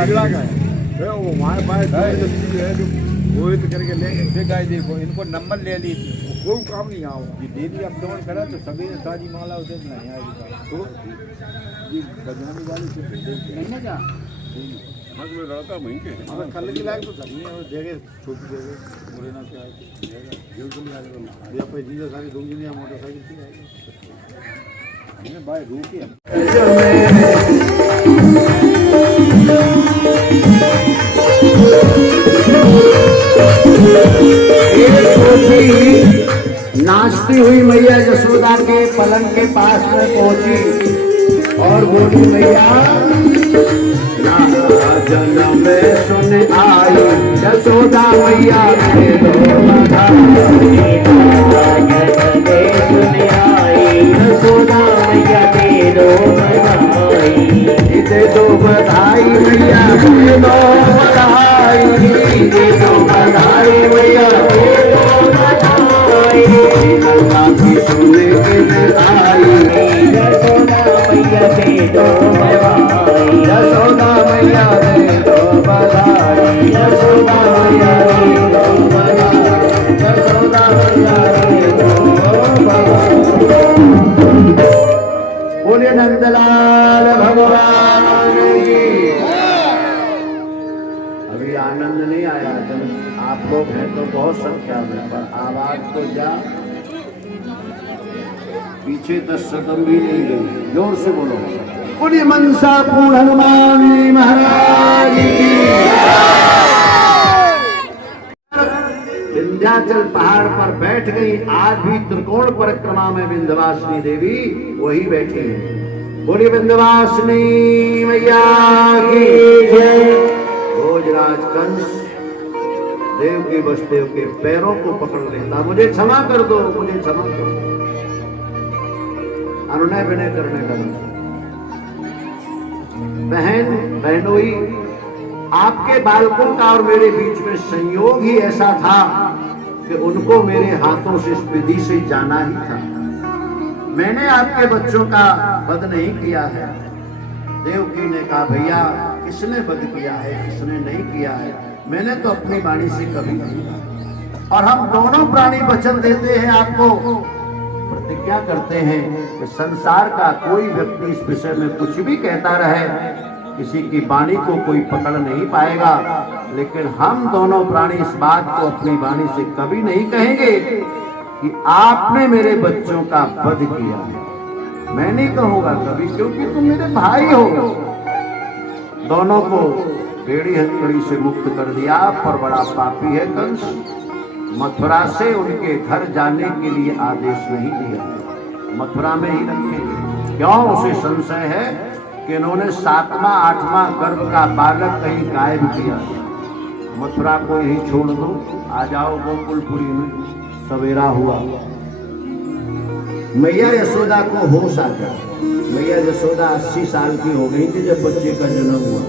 अगला का है वो हमारे पास है जो वो तो करके ले गाय देखो इनको नंबर ले ली थी कोई काम नहीं आओ ये डेली अप डाउन करा तो सभी ने सारी माला उसे नहीं आएगी तो ये बजरंगी वाली से नहीं ना जा मत में रहता वहीं के अगर कल की लायक तो नहीं है जगह छोटी जगह मुरे ना से आए जो तो नहीं आएगा ये पे चीजें सारी दूंगी नहीं मोटरसाइकिल से आएगा हमने भाई रुकी नाचती हुई मैया यशोदा के पलंग के पास में पहुंची और बोली मैया जन्म में सुन आई यशोदा मैया के दो यशोदा मैया के दो बधाई मैया के दो बधाई दो बधाई मैया के दो बधाई सुनने के आई यशोदा मैया के दो बधाई यशोदा मैया के दो बधाई यशोदा मैया के दो बधाई यशोदा मैया के दो बधाई बोले नंदलाल भगवान की। अभी आनंद नहीं आया जब आप लोग हैं तो बहुत संख्या में पर आवाज तो जा पीछे 10 कदम भी नहीं गई जोर से बोलो बोलिए मनसा पूर्ण हनुमान महाराज की। विंध्याचल पहाड़ पर बैठ गई आज भी त्रिकोण परिक्रमा में विंध्यवासिनी देवी वही बैठी है। बोलिए विंध्यवासिनी मैया की जय। भोजराज कंस देव की वसुदेव के पैरों को पकड़ लेता मुझे क्षमा कर दो मुझे क्षमा कर दो अनुनय विनय करने लगा। बहन बहनोई आपके बालकों का और मेरे बीच में संयोग ही ऐसा था कि उनको मेरे हाथों से इस विधि से जाना ही था। मैंने आपके बच्चों का वध नहीं किया है। देवकी ने कहा भैया किसने वध किया है किसने नहीं किया है मैंने तो अपनी वाणी से कभी नहीं कहा। और हम दोनों प्राणी वचन देते हैं आपको प्रतिज्ञा करते हैं कि संसार का कोई व्यक्ति इस विषय में कुछ भी कहता रहे किसी की वाणी को कोई पकड़ नहीं पाएगा लेकिन हम दोनों प्राणी इस बात को अपनी वाणी से कभी नहीं कहेंगे कि आपने मेरे बच्चों का वध किया है। मैं नहीं कहूंगा कभी क्योंकि तुम मेरे भाई हो। दोनों को बेड़ी हथकड़ी से मुक्त कर दिया पर बड़ा पापी है कंस। मथुरा से उनके घर जाने के लिए आदेश नहीं दिया मथुरा में ही रखेंगे। क्यों उसे संशय है कि इन्होंने 7वां 8वां गर्भ का बालक कहीं गायब किया। मथुरा को यही छोड़ दो आ जाओ गोकुलपुरी में। सवेरा हुआ मैया यशोदा को होश आ गया। मैया यशोदा 80 साल की हो गई थी जब बच्चे का जन्म हुआ।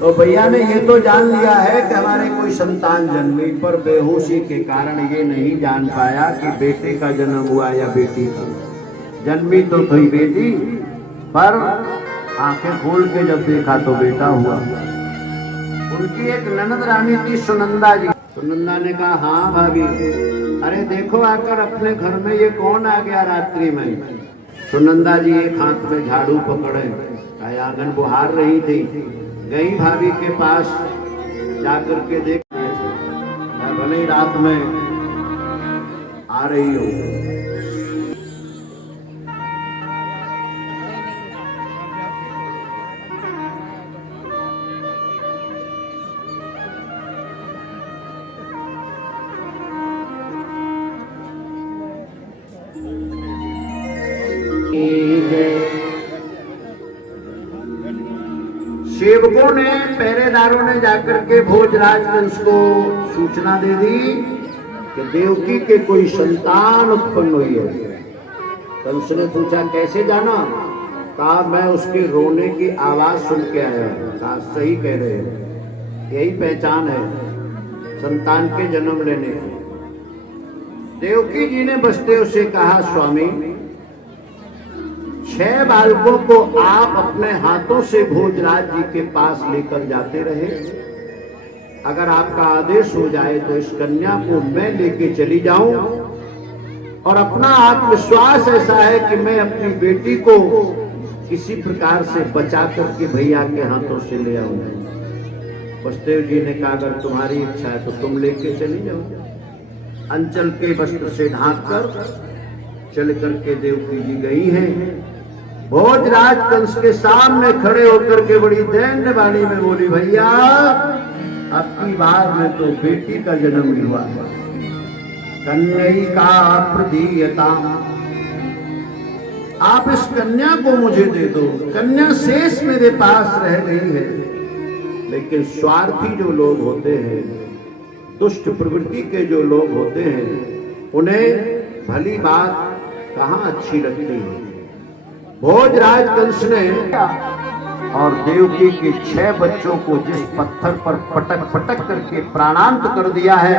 तो भैया ने ये तो जान लिया है कि हमारे कोई संतान जन्मी पर बेहोशी के कारण ये नहीं जान पाया कि बेटे का जन्म हुआ या बेटी का। जन्मी तो थी बेटी पर आंखें खोल के जब देखा तो बेटा हुआ। उनकी एक ननद रानी थी सुनंदा जी। सुनंदा ने कहा हाँ भाभी अरे देखो आकर अपने घर में ये कौन आ गया रात्रि में। सुनंदा जी एक हाथ में झाड़ू पकड़े आंगन बुहार रही थी। गई भाभी के पास जाकर के देख भले ही रात में आ रही हो। सेवकों ने पहरेदारों ने जाकर के भोजराज कंस को सूचना दे दी कि देवकी के कोई संतान उत्पन्न हुई है। कंस ने पूछा कैसे जाना। कहा मैं उसके रोने की आवाज सुन के आया। कहा सही कह रहे हैं यही पहचान है संतान के जन्म लेने की। देवकी जी ने वसुदेव से कहा स्वामी 6 बालकों को आप अपने हाथों से भोजराज जी के पास लेकर जाते रहे। अगर आपका आदेश हो जाए तो इस कन्या को मैं लेके चली जाऊं, और अपना आत्मविश्वास ऐसा है कि मैं अपनी बेटी को किसी प्रकार से बचा करके भैया के हाथों से ले आऊंगा। वसुदेव जी ने कहा अगर तुम्हारी इच्छा है तो तुम लेके चली जाओ। अंचल के वस्त्र से ढांककर चल करके देवकी जी गई हैं। भोजराज कंस के सामने खड़े होकर के बड़ी दैन्य वाणी में बोली, भैया अब की बार में तो बेटी का जन्म हुआ है, कन्या का प्रदीयता, आप इस कन्या को मुझे दे दो। कन्या शेष मेरे पास रह गई है, लेकिन स्वार्थी जो लोग होते हैं, दुष्ट प्रवृत्ति के जो लोग होते हैं, उन्हें भली बात कहाँ अच्छी लगती है। भोजराज कंस ने और देवकी के 6 बच्चों को जिस पत्थर पर पटक पटक करके प्राणांत कर दिया है,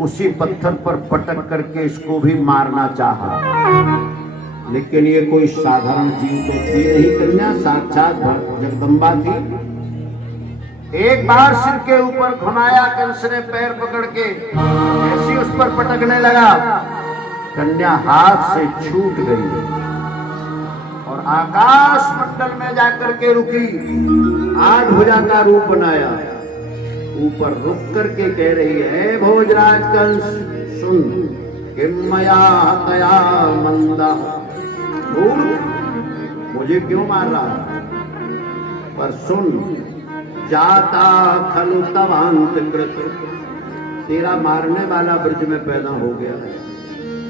उसी पत्थर पर पटक करके इसको भी मारना चाहा। लेकिन ये कोई साधारण जीव तो थी नहीं, कन्या साक्षात जगदम्बा थी। एक बार सिर के ऊपर घुमाया कंस ने पैर पकड़ के, ऐसी उस पर पटकने लगा, कन्या हाथ से छूट गई और आकाश मंडल में जाकर के रुकी। 8 भुजा का रूप बनाया, ऊपर रुक करके कह रही है, भोजराज कंस सुन, किमया हतया मंदा, मुझे क्यों मार रहा, पर सुन, जाता खलु तवांत कृत, तेरा मारने वाला ब्रज में पैदा हो गया है।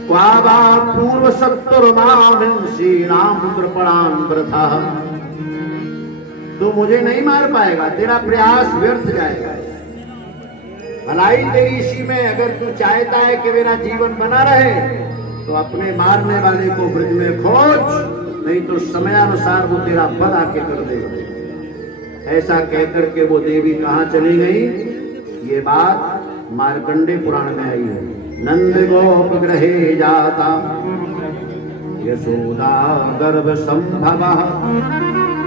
क्वाबा पूर्व शत्रुमांसी नाम कृपणान वृथा, तू मुझे नहीं मार पाएगा, तेरा प्रयास व्यर्थ जाएगा। भलाई तेरी इसी में, अगर तू चाहता है कि मेरा जीवन बना रहे तो अपने मारने वाले को ब्रज में खोज, नहीं तो समयानुसार वो तेरा वध आके कर देगा। ऐसा कहकर के वो देवी कहाँ चली गई, ये बात मार्कंडे पुराण में आई है। नंद गोप गृहे जाता यशोदा गर्भ संभव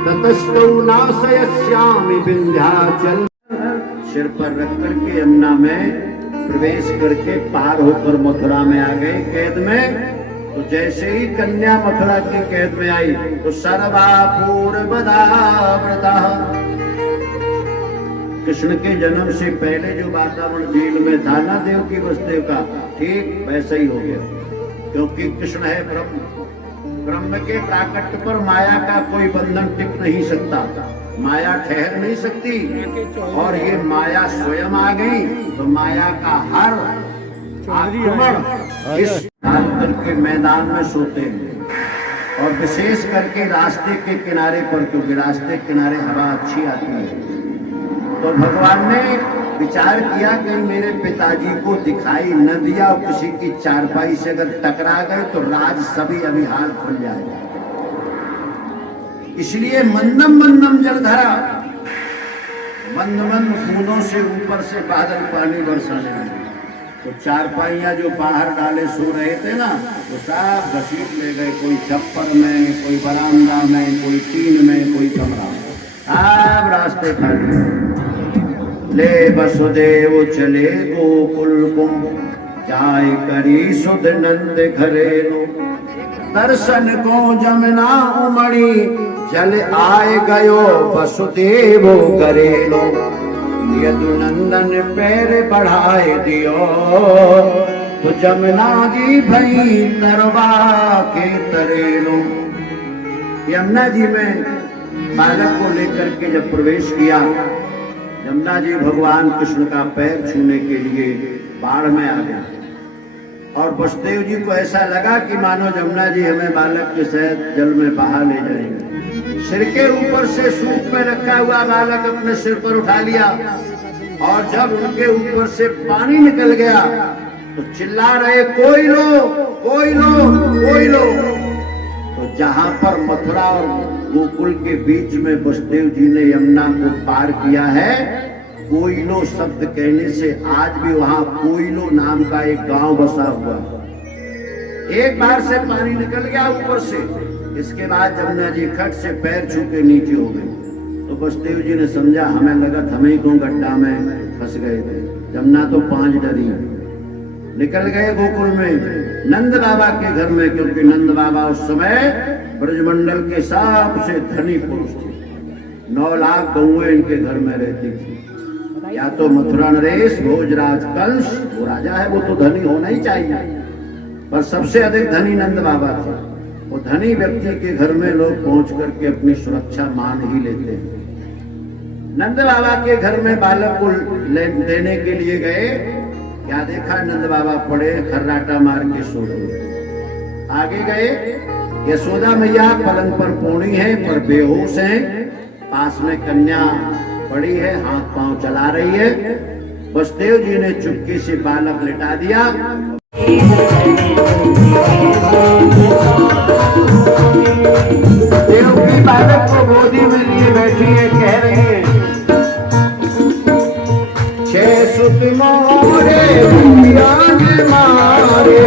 ततस्तौ नाशयस्यामि विंध्याचल, सिर पर रख करके यमुना में प्रवेश करके पार होकर मथुरा में आ गए कैद में। तो जैसे ही कन्या मथुरा की कैद में आई तो सर्वा पूर्वदाव्रता, कृष्ण के जन्म से पहले जो वातावरण जेल में था ना देवकी वसुदेव का, ठीक वैसा ही हो गया, क्योंकि कृष्ण है ब्रह्म। ब्रह्म के प्राकट्य पर माया का कोई बंधन टिक नहीं सकता, माया ठहर नहीं सकती, और ये माया स्वयं आ गई तो माया का हर आक्रमण इस करके मैदान में सोते हैं, और विशेष करके रास्ते के किनारे पर, क्योंकि रास्ते के किनारे हवा अच्छी आती है। तो भगवान ने विचार किया कि मेरे पिताजी को दिखाई न दिया और किसी की चारपाई से अगर टकरा गए तो राज सभी अभी हाल खुल जाएगा, इसलिए मंदम मंदम जलधारा, मंद मंद बूंदों से ऊपर से बादल पानी बरसाने लगे। तो चारपाइयां जो बाहर डाले सो रहे थे ना, तो सब घसीट ले गए, कोई छप्पर में, कोई बरामदा में, कोई टीन में, कोई कमरा में, सब रास्ते खाली। ले वसुदेव चले गोकुल को, जाय करी सुध नंद घरेलो, दर्शन को जमुना उमड़ी, जल आए गयो वसुदेव करेलो, यदुनंदन पैर बढ़ाए दियो, तो जमुना जी भई तरवा के तरेलो। यमुना जी में बालक को लेकर के जब प्रवेश किया, यमुना जी भगवान कृष्ण का पैर छूने के लिए बाढ़ में आ गया, और वसुदेव जी को ऐसा लगा कि मानो यमुना जी हमें बालक के सहित जल में बहा ले जाएंगे। सिर के ऊपर से सूप में रखा हुआ बालक अपने सिर पर उठा लिया, और जब उनके ऊपर से पानी निकल गया तो चिल्ला रहे, कोई लो, कोई लो, कोई लो। तो जहां पर मथुरा और गोकुल के बीच में वसुदेव जी ने यमुना को पार किया है, कोयलो शब्द कहने से आज भी वहां कोयलो नाम का एक गांव बसा हुआ। एक बार से पानी निकल गया ऊपर से, इसके बाद जमुना जी खट से पैर छू के नीचे हो गए। तो बसदेव जी ने समझा, हमें लगा हम ही को गड्ढा में फंस गए थे। जमुना तो 5 डरी निकल गए गोकुल में नंद बाबा के घर में, क्योंकि नंद बाबा उस समय ब्रजमंडल के सबसे धनी पुरुष थे। 9 लाख गौएं इनके घर में रहती थी। या तो मथुरा नरेश भोजराज कंस, वो राजा है, वो तो धनी होना ही चाहिए, पर सबसे अधिक धनी नंद बाबा थे। वो धनी व्यक्ति के घर में लोग पहुंच करके अपनी सुरक्षा मान ही लेते हैं। नंद बाबा के घर में बालक को देने के लिए गए, क्या देखा, नंद बाबा पड़े खर्राटा मार के सो गए। आगे गए, यशोदा मैया पलंग पर पौनी है पर बेहोश है, पास में कन्या पड़ी है, हाथ पांव चला रही है। बसदेव जी ने चुपके से बालक लिटा दिया। देवकी बालक को गोदी में लिए बैठी है, कह रही है, 6 सुत मोरे भैया ने मारे,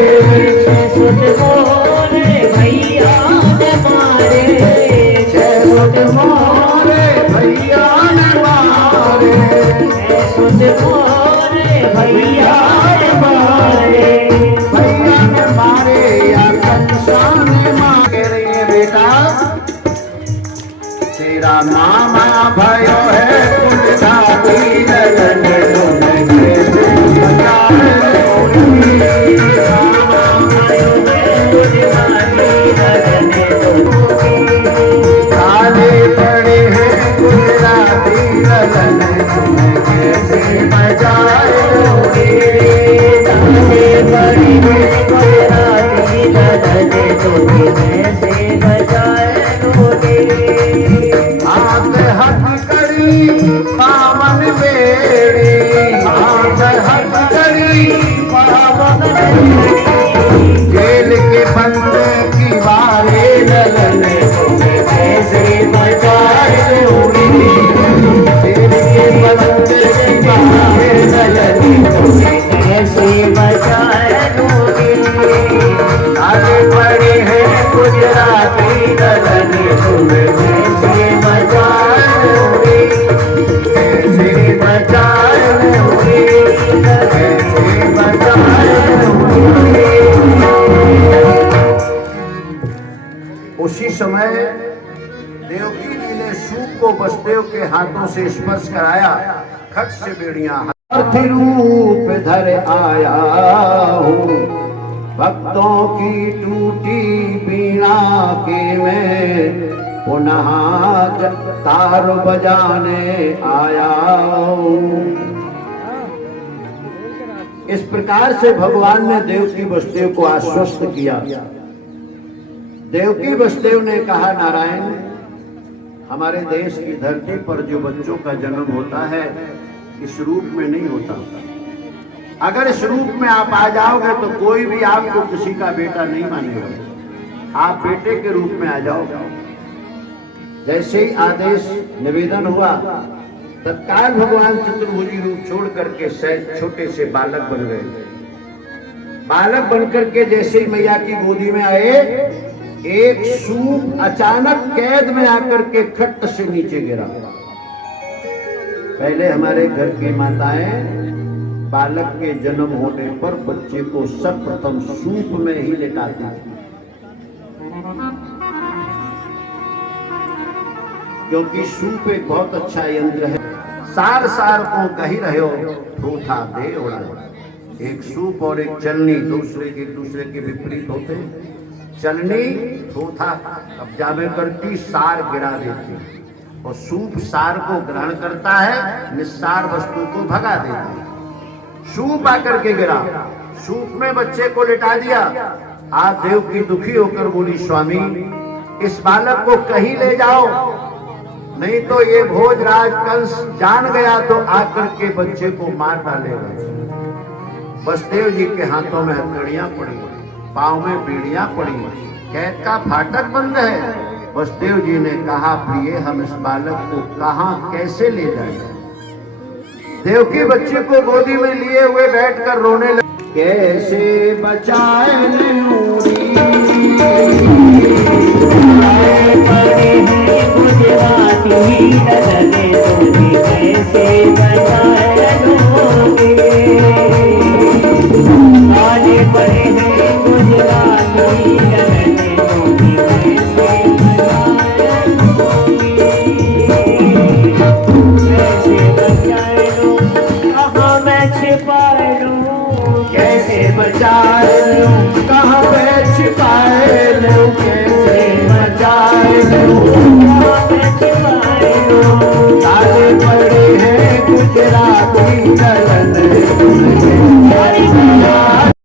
6 सुत मोरे भैया ने मारे, 6 सुत मोरे भैया ने मारे, 6 सुत मोरे भैया ने मारे, भैया ने मारे या कंसा ने मारे। रही है बेटा, तेरा मामा भयो है कुलधारी लगन काले पड़े हैं गुजराती लगन, कैसे बजाए काले पड़े हैं गुजराती लगन, कैसे बजाए हाथ हथ करी पावन बेड़ी, हाथ हथ करी पावन बेड़ी, जेल के बंद की बारे लगन कैसे बचाए उड़ी, जेल के बंद की बारे लगन कैसे बचाए उड़ी। आगे पड़ी है गुजराती लगन कैसे बचाए उड़ी, कैसे बचाए उड़ी, कैसे बचाए उड़ी। उसी समय देवकी जी ने सूप को बसदेव के हाथों से स्पर्श कराया। खट से बेड़ियां रूप धर आया हूँ, भक्तों की टूटी बीणा के मैं पुनः तार बजाने आया हूँ। इस प्रकार से भगवान ने देवकी वसुदेव को आश्वस्त किया। देवकी वसुदेव ने कहा, नारायण, हमारे देश की धरती पर जो बच्चों का जन्म होता है इस रूप में नहीं होता। अगर इस रूप में आप आ जाओगे तो कोई भी आपको किसी का बेटा नहीं मानेगा, आप बेटे के रूप में आ जाओगे। जैसे ही आदेश निवेदन हुआ, तत्काल भगवान चतुर्भुजी रूप छोड़ करके छोटे से बालक बन गए। बालक बनकर के जैसे ही मैया की गोदी में आए, एक सूप अचानक कैद में आकर के खट्ट से नीचे गिरा। पहले हमारे घर की माताएं बालक के जन्म होने पर बच्चे को सर्वप्रथम सूप में ही लेटाती थी, क्योंकि सूप एक बहुत अच्छा यंत्र है। सार सार को कही रहे हो थोथा दे उड़ा। एक सूप और एक चलनी एक दूसरे के विपरीत होते। चलनी थोथा कब्जा में करती, सार गिरा देती, और सूप सार को ग्रहण करता है, निस्सार वस्तु को भगा देता है। सूप आकर के गिरा, सूप में बच्चे को लिटा दिया। आज देवकी दुखी होकर बोली, स्वामी, इस बालक को कहीं ले जाओ, नहीं तो ये भोजराज कंस जान गया तो आकर के बच्चे को मार डालेगा। वसुदेव जी के हाथों में हथकड़ियां पड़ी, पांव में बीड़ियां पड़ी, कैद का फाटक बंद है। वसुदेव जी ने कहा, प्रिय, हम इस बालक को कहां कैसे ले जाएं? देवकी बच्चे को गोदी में लिए हुए बैठकर रोने लगे। कैसे बचाए